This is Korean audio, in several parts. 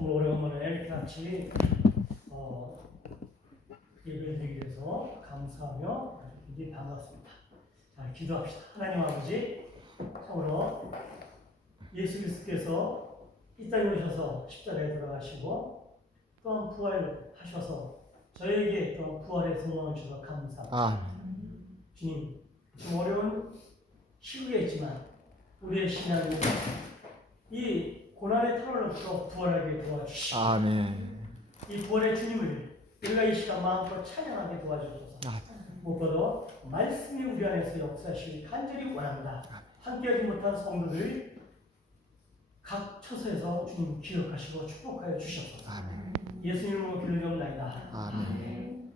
정말 오래간만에 이렇게 같이 예배를 드리기 위해서 감사하며 굉장히 반갑습니다. 자, 기도합시다. 하나님 아버지, 참으로 예수 그리스도께서 이 땅에 오셔서 십자가에 돌아가시고 또한 부활하셔서 저에게 또 부활의 소망을 주셔서 감사합니다. 주님, 지금 어려운 시국에 있지만 우리의 신앙이 이 고난의 터널로부터 부활하게 도와주시고 이 부활의 주님을 우리가 이 시간 마음껏 찬양하게 도와주셔서 무엇보다 말씀이 우리 안에서 역사하시길 간절히 원합니다. 함께하지 못한 성도들 각 처소에서 주님 기억하시고 축복하여 주셔서 예수님으로 기도드리옵나이다. 아멘.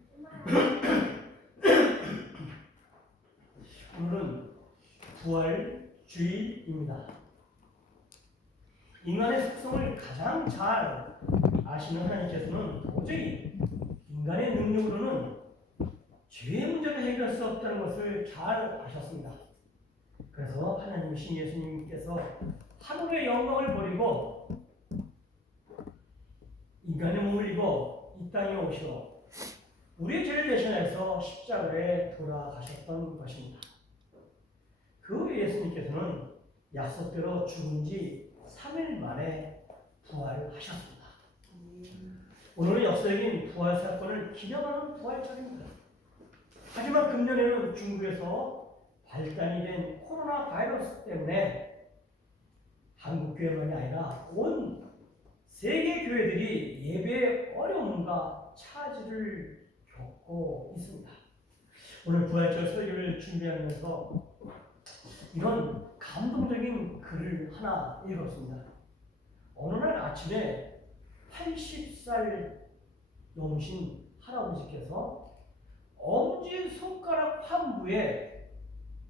오늘은 부활주일입니다. 인간의 속성을 가장 잘 아시는 하나님께서는 도저히 인간의 능력으로는 죄의 문제를 해결할 수 없다는 것을 잘 아셨습니다. 그래서 하나님이신 예수님께서 하늘의 영광을 버리고 인간의 몸을 입어 이 땅에 오시고 우리의 죄를 대신해서 십자가에 돌아가셨던 것입니다. 그 예수님께서는 약속대로 죽은 지 3일 만에 부활하셨습니다. 오늘은 역사적인 부활 사건을 기념하는 부활절입니다. 하지만 금년에는 중국에서 발단이 된 코로나 바이러스 때문에 한국 교회만이 아니라 온 세계 교회들이 예배의 어려움과 차질을 겪고 있습니다. 오늘 부활절 설교를 준비하면서 이런 감동적인 글을 하나 읽었습니다. 어느 날 아침에 80살 넘으신 할아버지께서 엄지손가락 환부에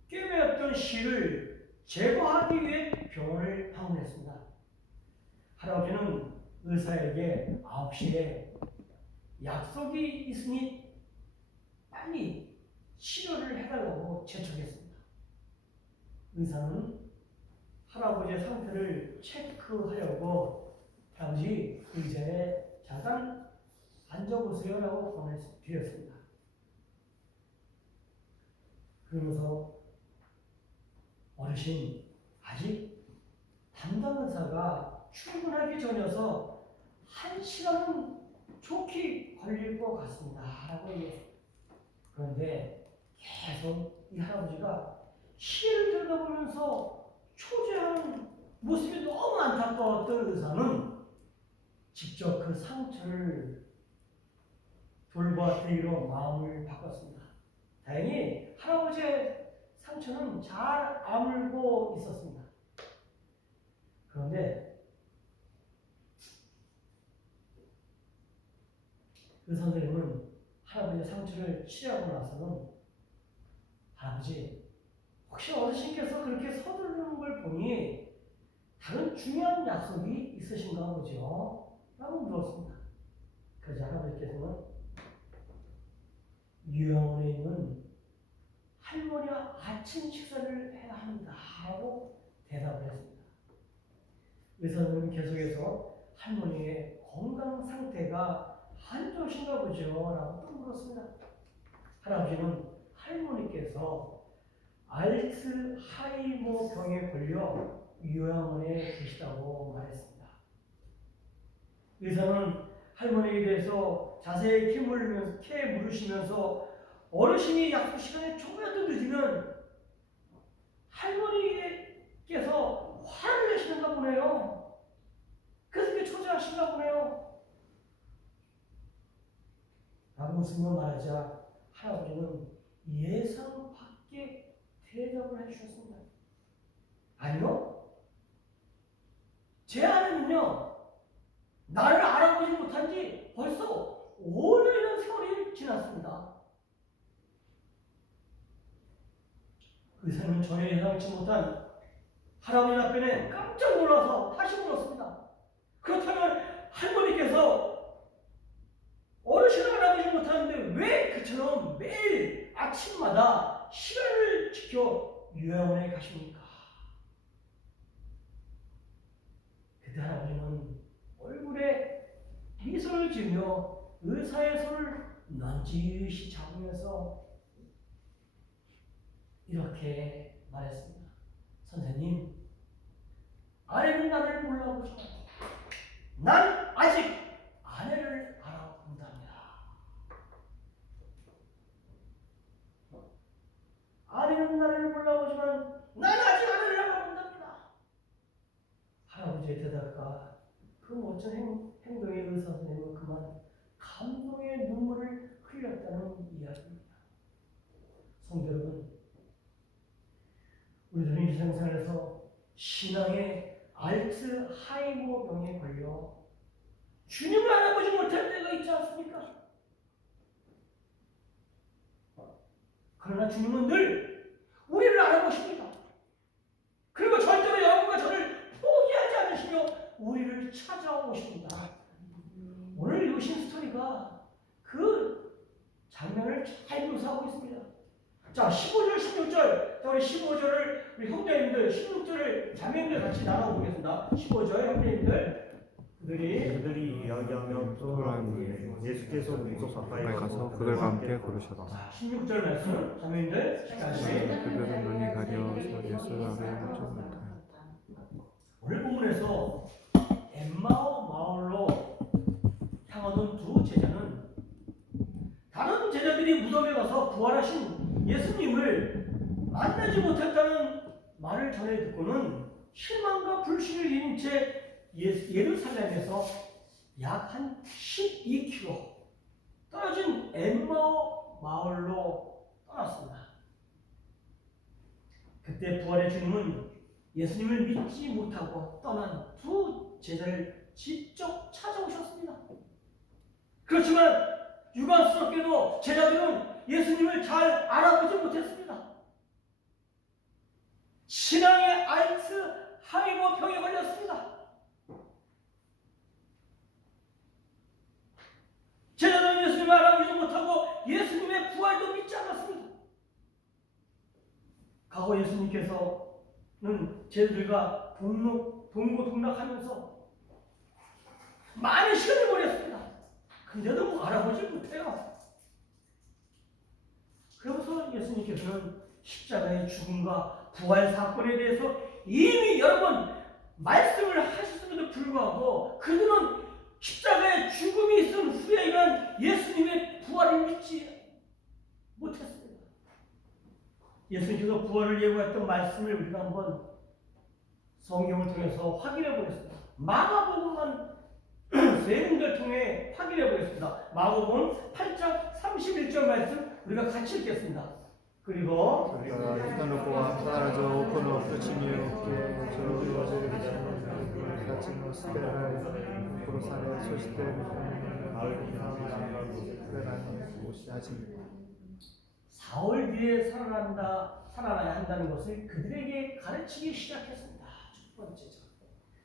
꿰매었던 실을 제거하기 위해 병원을 방문했습니다. 할아버지는 의사에게 9시에 약속이 있으니 빨리 치료를 해달라고 재촉했습니다. 의사는 할아버지의 상태를 체크하려고 할아버지 의자에 잠깐 앉아보세요라고 권해드렸습니다. 그러면서 어르신 아직 담당 의사가 출근하기 전이어서 1시간은 좋게 걸릴 것 같습니다 라고 얘기했습니다. 그런데 계속 이 할아버지가 시계를 들여다보면서 초조한 모습이 너무 안타까웠던 의사는 직접 그 상처를 돌봐드리러 마음을 바꿨습니다. 다행히 할아버지의 상처는 잘 아물고 있었습니다. 그런데 그 선생님은 할아버지의 상처를 치료하고 나서는 할아버지 혹시 어르신께서 그렇게 서두르는 걸 보니 다른 중요한 약속이 있으신가 보죠? 라고 물었습니다. 그러자 할아버지께서는 요양원에 있는 할머니와 아침 식사를 해야 합니다 라고 대답을 했습니다. 의사는 계속해서 할머니의 건강 상태가 안 좋으신가 보죠? 라고 또 물었습니다. 할아버지는 할머니께서 알츠하이머 병에 걸려 요양원에 계시다고 말했습니다. 의사는 할머니에 대해서 자세히 캐 물으시면서 어르신이 약속 시간에 조금이라도 늦으면 할머니께서 화를 내시는가 보네요. 그래서 이렇게 초조하신가 보네요. 라고 웃으며 말하자 할아버지는 예상 밖의 대답을 해주셨습니다. 아니요. 제 아내는요, 나를 알아보지 못한 지 벌써 5년이라는 세월이 지났습니다. 의사는 전혀 예상치 못한 할아버지 답변에 깜짝 놀라서 다시 물었습니다. 그렇다면 할머니께서 어르신을 알아보지 못하는데 왜 그처럼 매일 아침마다 시간을 지켜 요양원에 가십니까? 그때 할아버지는 얼굴에 지으며 의사의 손을 넌지시 잡으면서 이렇게 말했습니다. 선생님, 아내는 나를 몰라보죠. 난 아직 아내를 알아본답니다. 아내는 나를 몰라보지만 난 아직 아내를 알아본답니다. 할아버지의 대답과 그 멋진 행동의 의사 선생님은 그만 감동의 눈물을 흘렸다는 이야기입니다. 성도 여러분, 우리들은 일상생활에서 신앙의 알츠하이머 병에 걸려 주님을 알아보지 못할 때가 있지 않습니까? 그러나 주님은 늘 우리를 알아보십니다. 그리고 절대로 여러분과 저를 포기하지 않으시며 우리를 찾아오십니다. 오늘 읽으신 스토리가 그 장면을 잘 묘사하고 있습니다. 자, 15절, 16절. 자, 우리 15절을 우리 형제님들, 16절을 자매님들 같이 나눠보겠습니다. 15절 형제님들. 그들이 이야기하며 돌아가는데 예수께서 무속 가까이 가서 그들과 함께 걸으셨다. 16절 말씀 자매님들 같이. 그들은 눈이 가려서 예수를 알아보지 못하여. 오늘 본문에서 엠마오 마을로 향하던 두 제자는 다른 제자들이 무덤에 가서 부활하신 예수님을 만나지 못했다는 말을 전해 듣고는 실망과 불신을 이긴 채 예루살렘에서 약 한 12km 떨어진 엠마오 마을로 떠났습니다. 그때 부활의 주님은 예수님을 믿지 못하고 떠난 두 제자를 직접 찾아오셨습니다. 그렇지만 유감스럽게도 제자들은 예수님을 잘 알아보지 못했습니다. 신앙의 알츠하이머 병에 걸렸습니다. 제자들은 예수님을 알아보지 못하고 예수님의 부활도 믿지 않았습니다. 과거 예수님께서는 제자들과 동고동락하면서 많은 시간을 보냈습니다. 근데도 뭐 알아보지 못해요. 그러면서 예수님께서는 십자가의 죽음과 부활 사건에 대해서 이미 여러 번 말씀을 하셨음에도 불구하고 그들은 십자가의 죽음이 있은 후에 일어난 예수님의 부활을 믿지 못했습니다. 예수님께서 부활을 예고했던 말씀을 우리가 한번 성경을 통해서 확인해 보겠습니다. 마가복음만 세 군데를 통해 확인해 보겠습니다. 마가복음 8장 31절 말씀 우리가 같이 읽겠습니다. 그리고 스타노코와 사라져 오코노 프치미오 가치노 스테라이 프로사레 소시테 사흘 뒤에 살아나야 한다는 것을 그들에게 가르치기 시작했습니다. 첫 번째죠.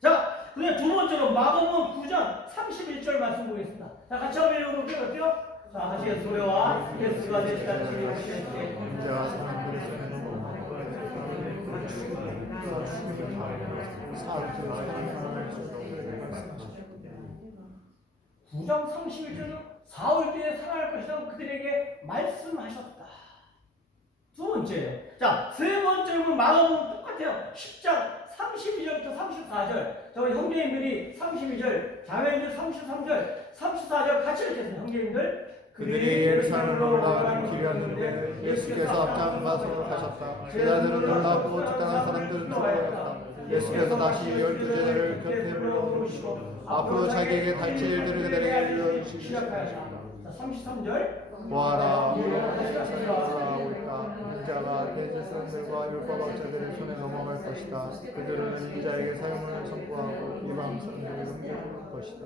자, 그다음 두 번째로 마가복음 9장 31절 말씀 보겠습니다. 자, 같이 한번 읽어볼게요. 어때요? 자, 하시겠 소리와 예수가 되시다 주님하실 때 인자와 사람들의 손에는 9장 31절은 사흘 뒤에 살아날 것이라고 그들에게 말씀하셨다. 두 번째예요. 자, 세 번째는 마가복음 똑같아요. 10장 32절부터 34절. 저 형제님들이 32절, 자매님들 33절, 34절 같이 읽겠습니다. 형제님들. 그들이 예루살렘으로 올라가는 길이었는데 예수께서 앞장가서 가셨다. 제자들은 놀랍고 뒤따른 사람들은 두려워했다. 예수께서 다시 12제자를 곁에 불러오시고 앞으로 자기에게 닥칠 일들을 그들에게 알려주시기 시작하셨다. 33절. 보아라, 돌아오고 있다. 인자가 대제사장들과 율법학자들의 손에 넘어갈 것이다. 그들은 인자에게 사형을 선고하고 이방 사람들에게 넘겨줄 것이다.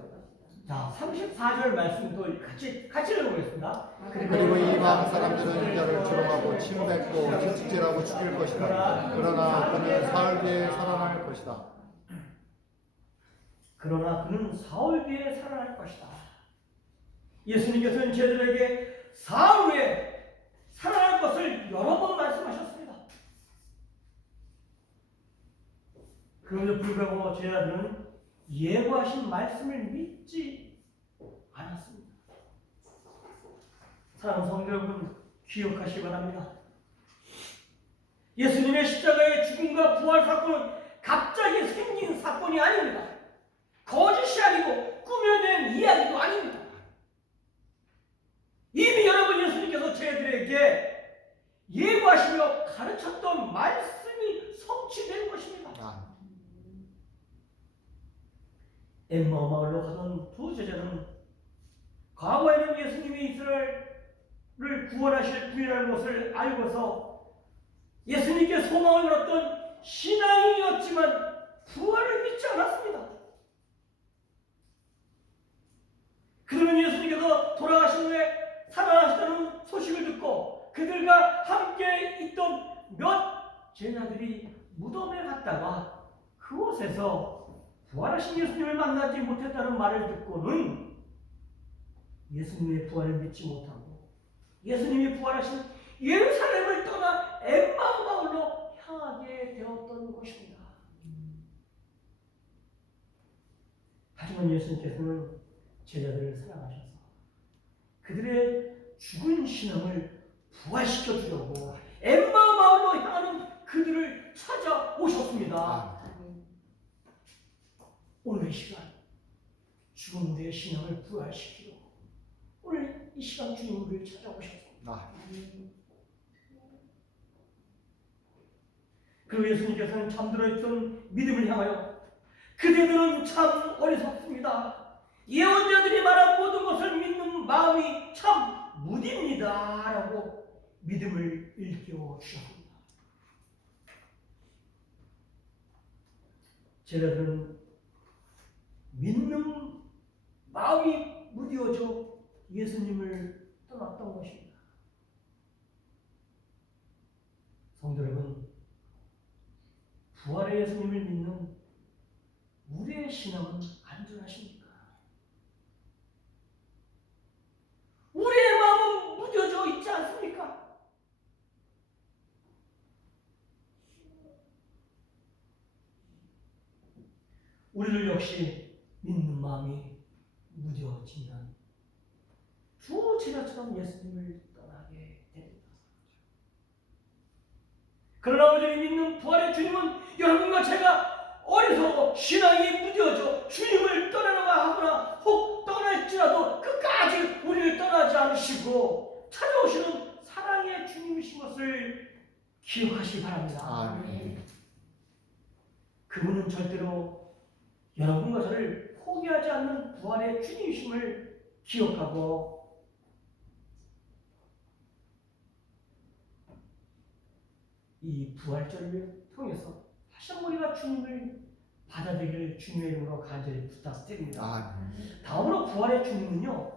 자, 34절 말씀도 같이 읽어보겠습니다. 그리고 이방 사람들은 인자를 조롱하고 침뱉고 채찍질하고 죽일 것이다. 그러나 그는 사흘 뒤에 살아날 것이다. 그러나 그는 사흘 뒤에 살아날 것이다. 예수님께서는 제자들에게 사흘 후에 살아날 것을 여러 번 말씀하셨습니다. 그럼에도 불구하고 제자들은 예고하신 말씀을 믿지 않았습니다. 사랑하는 성도 여러분, 기억하시기 바랍니다. 예수님의 십자가의 죽음과 부활 사건은 갑자기 생긴 사건이 아닙니다. 거짓이 아니고 꾸며낸 이야기도 아닙니다. 이미 여러분 예수님께서 저희들에게 예고하시며 가르쳤던 말씀이 성취된 것입니다. 엠마오 마을로 가던 두 제자는 과거에는 예수님이 이스라엘을 구원하실 분이라는 것을 알고서 예수님께 소망을 걸었던 신앙인이었지만 부활을 믿지 않았습니다. 그들은 예수님께서 돌아가신 후에 살아나셨다는 소식을 듣고 그들과 함께 있던 몇 제자들이 무덤에 갔다가 그곳에서 부활하신 예수님을 만나지 못했다는 말을 듣고는 예수님의 부활을 믿지 못하고 예수님이 부활하신 예루살렘을 떠나 엠마오 마을로 향하게 되었던 것입니다. 하지만 예수님께서는 제자들을 사랑하셔서 그들의 죽은 신앙을 부활시켜 주려고 엠마오 마을로 향하는 그들을 찾아오셨습니다. 오늘 이 시간 죽은 우리의 신앙을 부활시키려 오늘 이 시간 주님 우리를 찾아오셨습니다. 그리고 예수님께서는 잠들어 있던 믿음을 향하여 그대들은 참 어리석습니다. 예언자들이 말한 모든 것을 믿는 마음이 참 무딥니다 라고 믿음을 일깨워 주셨습니다. 제자들은 믿는 마음이 무뎌져 예수님을 떠났던 것입니다. 성도 여러분, 부활의 예수님을 믿는 우리의 신앙은 안전하십니까? 우리의 마음은 무뎌져 있지 않습니까? 우리들 역시 믿는 마음이 무뎌지면 두 제자처럼 예수님을 떠나게 됩니다. 그러나 우리들이 믿는 부활의 주님은 여러분과 제가 어리석어 신앙이 무뎌져 주님을 떠나려고 하거나 혹 떠날지라도 끝까지 우리를 떠나지 않으시고 찾아오시는 사랑의 주님이신 것을 기억하시기 바랍니다. 그분은 절대로 여러분과 저를 포기하지 않는 부활의 주님이심을 기억하고 이 부활절을 통해서 다시 한번 우리가 주님을 받아들이기를 주님의 이름으로 간절히 부탁드립니다. 다음으로 부활의 주님은요,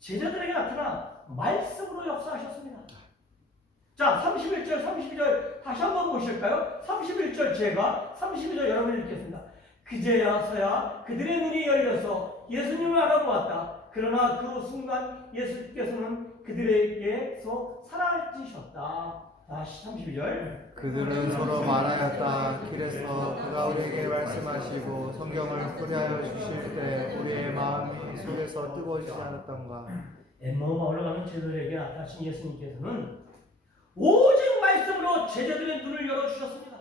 제자들에게 나타나 말씀으로 역사하셨습니다. 자, 31절, 32절 다시 한번 보실까요? 31절 제가, 32절 여러분이 읽겠습니다. 그제야서야 그들의 눈이 열려서 예수님을 알아보았다. 그러나 그 순간 예수께서는 그들에게서 사라지셨다. 다시 32절. 그들은 서로 말하였다. 길에서 그가 우리에게 말씀하시고 성경을 풀이하여 주실 때 우리의 마음이 속에서 뜨거워지지 않았던가. 엠마오 마을로 가는 제자들에게 나타나신 예수님께서는 오직 말씀으로 제자들의 눈을 열어주셨습니다.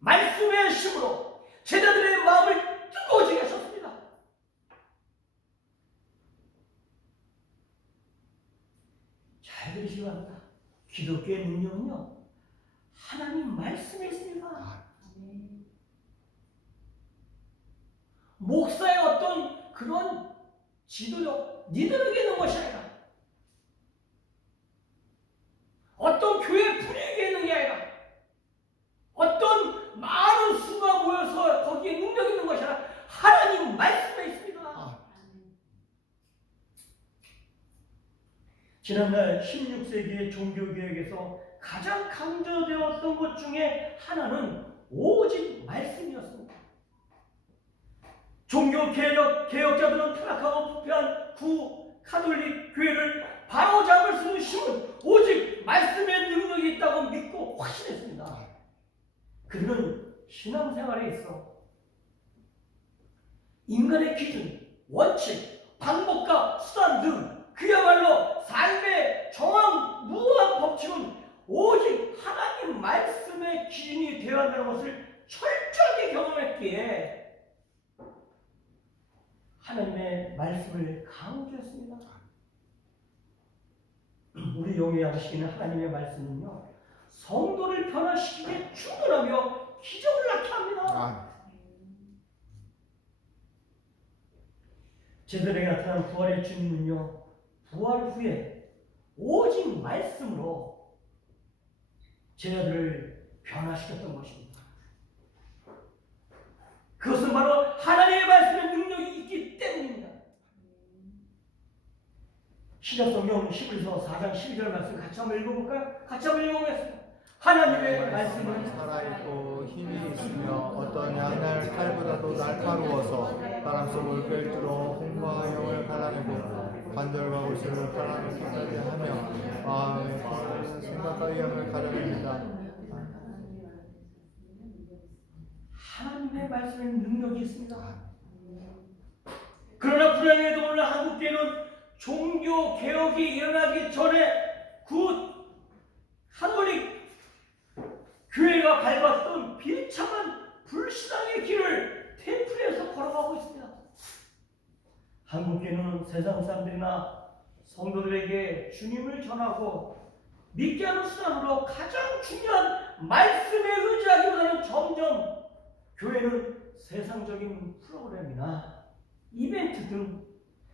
말씀의 힘으로 제자들의 마음을 뜨거워지게 하셨습니다. 잘 들으시기 바랍니다. 기독교의 능력은요, 하나님 말씀에 있습니다. 목사의 어떤 그런 지도력, 니들에게 있는 것이 아니라, 어떤 교회 분위기에 있는 게 아니라, 어떤 많은 수가 모여서 거기에 능력이 있는 것이 아니라 하나님 말씀에 있습니다. 지난날 16세기의 종교개혁에서 가장 강조되었던 것 중에 하나는 오직 말씀이었습니다. 종교개혁자들은 타락하고 부패한 카톨릭 교회를 바로잡을 수 있는 힘은 오직 말씀의 능력이 있다고 믿고 확신했습니다. 그들은 신앙생활에 있어 인간의 기준, 원칙, 방법과 수단 등 그야말로 삶의 정황 무한 법칙은 오직 하나님 말씀의 기준이 되어야 한다는 것을 철저하게 경험했기에 하나님의 말씀을 강조했습니다. 우리 용해하시기는 하나님의 말씀은요, 성도를 변화시키기에 충분하며 기적을 나타납니다. 제자들에게 나타난 부활의 주님은요, 부활 후에 오직 말씀으로 제자들을 변화시켰던 것입니다. 그것은 바로 하나님의 말씀의 능력이 있기 때문입니다. 신약성경 히브리서 4장 12절 말씀 같이 한번 읽어볼까요? 같이 한번 읽어보겠습니다. 하나님의 말씀은 살아있고 힘이 있으며 어떤 양날 칼보다도 날카로워서 바람 속을 꿰뚫어 혼과 영을 갈라내고 관절과 골수를 갈라내게 하며 마음의 생각과 의욕을 가려냅니다. 하나님의 말씀에 능력이 있습니다. 그러나 불행해도 오늘 한국교회는 종교 개혁이 일어나기 전에 그 카톨릭 교회가 밟았던 비참한 불신앙의 길을 템플에서 걸어가고 있습니다. 한국교회는 세상 사람들이나 성도들에게 주님을 전하고 믿게 하는 수단으로 가장 중요한 말씀에 의지하기보다는 점점 교회는 세상적인 프로그램이나 이벤트 등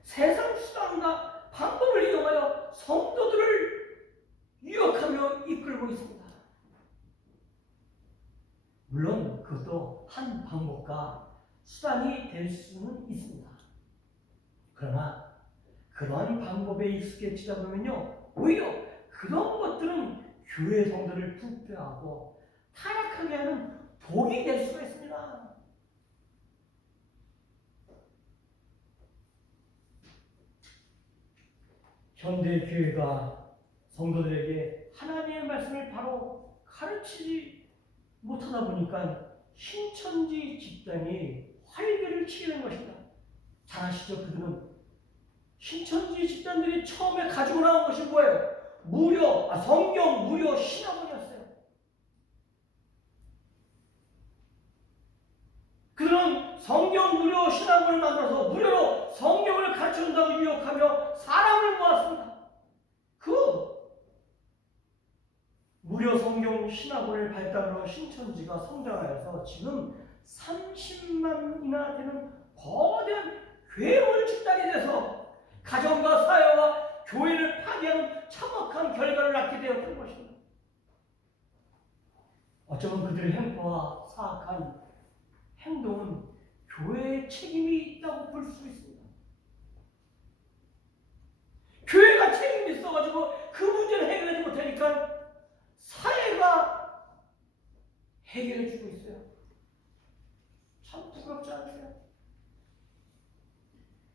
세상 수단과 방법을 이용하여 성도들을 유혹하며 이끌고 있습니다. 물론 그것도 한 방법과 수단이 될 수는 있습니다. 그러나 그러한 방법에 익숙해지다 보면요, 오히려 그런 것들은 교회 성도를 부패하고 타락하게 하는 독이 될 수가 있습니다. 현대 교회가 성도들에게 하나님의 말씀을 바로 가르치지 못하다 보니까 신천지 집단이 활개를 치는 것입니다. 잘 아시죠? 그들은 신천지 집단들이 처음에 가지고 나온 것이 뭐예요? 성경 무료 신학원이었어요. 그들은 성경 무료 신학원을 만들어서 무료로 성경을 가르쳐준다고 유혹하며 사람을 모았습니다. 그 무료 성경 신학원을 발달로 신천지가 성장하여서 지금 30만이나 되는 거대한 괴물 집단이 돼서 가정과 사회와 교회를 파괴하는 참혹한 결과를 낳게 되었던 것입니다. 어쩌면 그들의 행포와 사악한 행동은 교회의 책임이 있다고 볼 수 있습니다. 교회가 책임이 있어가지고 그 문제를 해결하지 못하니까 사회가 해결해주고 있어요. 참 부끄럽지 않으세요?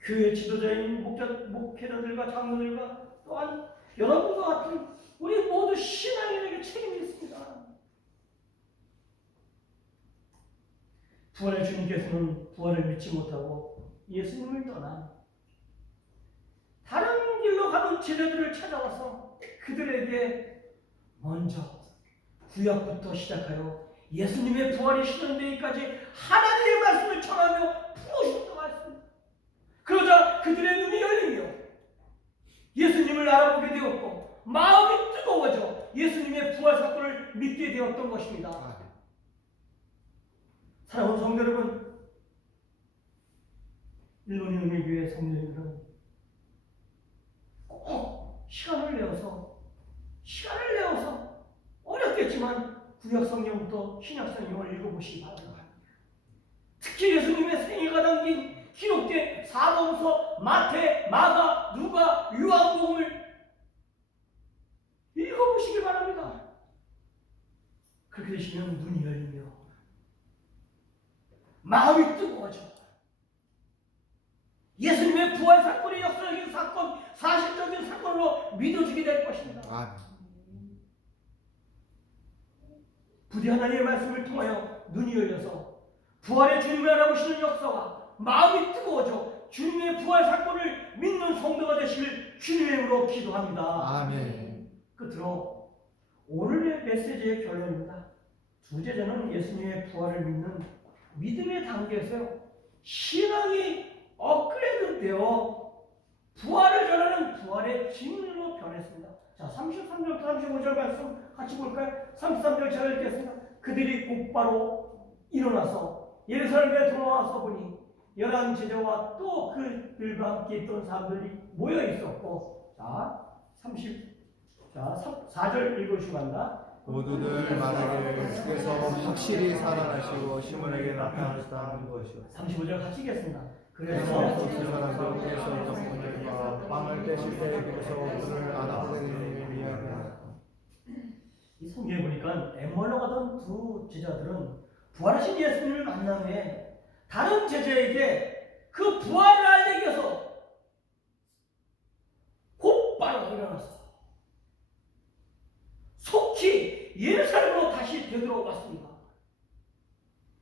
교회 지도자인 목회자들과 장로들과 또한 여러분과 같은 우리 모두 신앙인에게 책임이 있습니다. 부활의 주님께서는 부활을 믿지 못하고 예수님을 떠난 다른 길로 가는 제자들을 찾아와서 그들에게 먼저 구약부터 시작하여 예수님의 부활이 실현되기까지 하나님의 말씀을 전하며 풀어주셨다고 했습니다. 그러자 그들의 눈이 열리며 예수님을 알아보게 되었고 마음이 뜨거워져 예수님의 부활 사건을 믿게 되었던 것입니다. 사랑하는 성도 여러분, 일본인 은혜교회 성도님들은 꼭 시간을 내어서 어렵겠지만 구약 성경부터 신약 성경을 읽어보시기 바랍니다. 특히 예수님의 생애가 담긴 기록된 사복음서, 마태, 마가, 누가, 요한복음을 읽어보시기 바랍니다. 그렇게 되시면 눈이 열리며 마음이 뜨거워져 예수님의 부활 사건이 역사적인 사건, 사실적인 사건으로 믿어지게 될 것입니다. 부디 하나님의 말씀을 통하여 눈이 열려서 부활의 주님을 알아보시는 역사와 마음이 뜨거워져 주님의 부활 사건을 믿는 성도가 되실 주님의 이름으로 기도합니다. 아멘. 끝으로 오늘의 메시지의 결론입니다. 두 제자는 예수님의 부활을 믿는 믿음의 단계에서 신앙이 업그레이드되어 부활을 전하는 부활의 증인으로 변했습니다. 자, 33절부터 35절 말씀 같이 볼까요? 33절 제가 읽겠습니다. 그들이 곧바로 일어나서 예루살렘에 돌아와서 보니 11 제자와 또 그들과 함께 있던 사람들이 모여 있었고, 자, 4절 읽으시고 간다. 모두들 말하기를 주께서 확실히 살아나시고 시몬에게 나타나셨다는 것이요. 35절 같이 읽겠습니다. 그래서 그래서 그 사람들께서 적군들과 빵을 떼실 때 그래서 오늘 알아보게 된 일을 이야기하였다. 이 성경에 보니까 엠마오로 가던 두 제자들은 부활하신 예수님을 만난 후에 다른 제자에게 그 부활을 알리기 위해서 곧바로 일어났어. 속히 예루살렘으로 다시 되돌아왔습니다.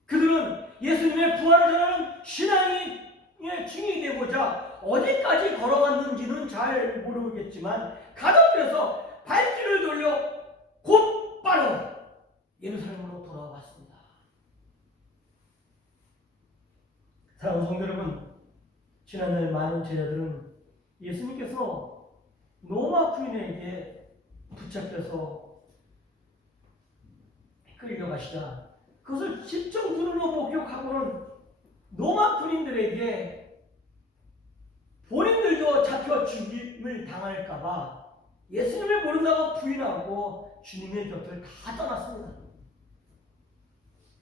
그들은 예수님의 부활을 전하는 신앙의 증인이 되고자 어디까지 걸어왔는지는 잘 모르겠지만 가덕에서 발길을 돌려 곧바로 예루살렘으로 돌아왔습니다. 사랑하는 성도 여러분, 지난날 많은 제자들은 예수님께서 로마 군인에게 붙잡혀서 끌려가시자 그것을 직접 눈으로 목격하고는 로마 군인들에게 본인들도 잡혀 죽임을 당할까봐 예수님을 모른다고 부인하고 주님의 곁을 다 떠났습니다.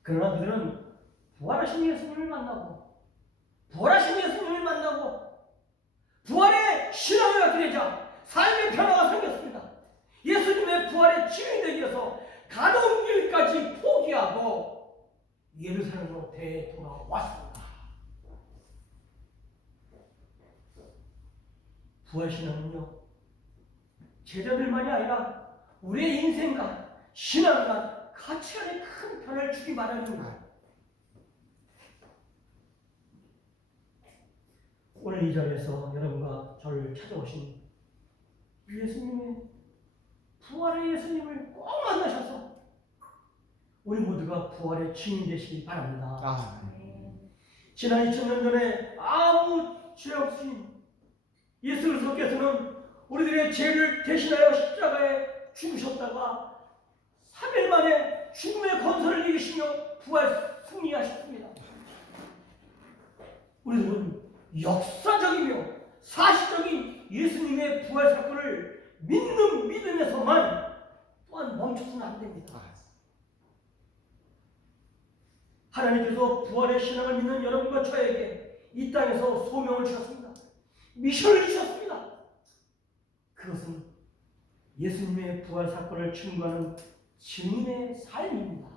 그러나 그들은 부활하신 예수님을 만나고 부활하신 예수님을 만나고 부활의 신앙을 갖게 되자 삶의 변화가 생겼습니다. 예수님의 부활의 증인이 되기 위해서 가던 길까지 포기하고 예루살렘으로 되돌아왔습니다. 부활신앙은요, 제자들만이 아니라 우리의 인생과 신앙과 가치관에 큰 변화를 주기 마련입니다. 오늘 이 자리에서 여러분과 저를 찾아오신 예수님의 부활의 예수님을 꼭 만나셔서 우리 모두가 부활의 증인 되시기 바랍니다. 지난 2000년 전에 아무 죄 없이 예수 그리스도께서는 우리들의 죄를 대신하여 십자가에 죽으셨다가 3일 만에 죽음의 권세를 이기시며 부활 승리하셨습니다. 우리들은 역사적이며 사실적인 예수님의 부활 사건을 믿는 믿음에서만 또한 멈춰서는 안 됩니다. 하나님께서 부활의 신앙을 믿는 여러분과 저에게 이 땅에서 소명을 주셨습니다. 미션을 주셨습니다. 그것은 예수님의 부활 사건을 증거하는 증인의 삶입니다.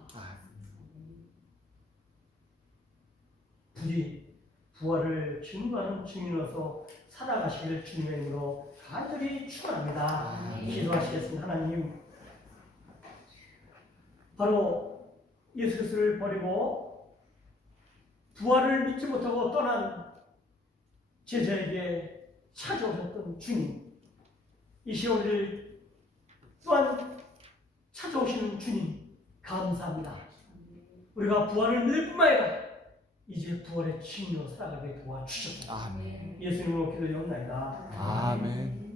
부디 부활을 증거하는 증인으로서 살아가시길 주님의 이름으로 간절히 축원합니다. 기도하시겠습니다. 하나님, 바로 예수 그리스도를 버리고 부활을 믿지 못하고 떠난 제자에게 찾아오셨던 주님, 이 시간 우리를 또한 찾아오시는 주님 감사합니다. 우리가 부활을 믿을 뿐만 아니라 이제 부활의 증인으로 살아가게 도와주셨습니다. 예수님으로 기도드리옵나이다. 아멘.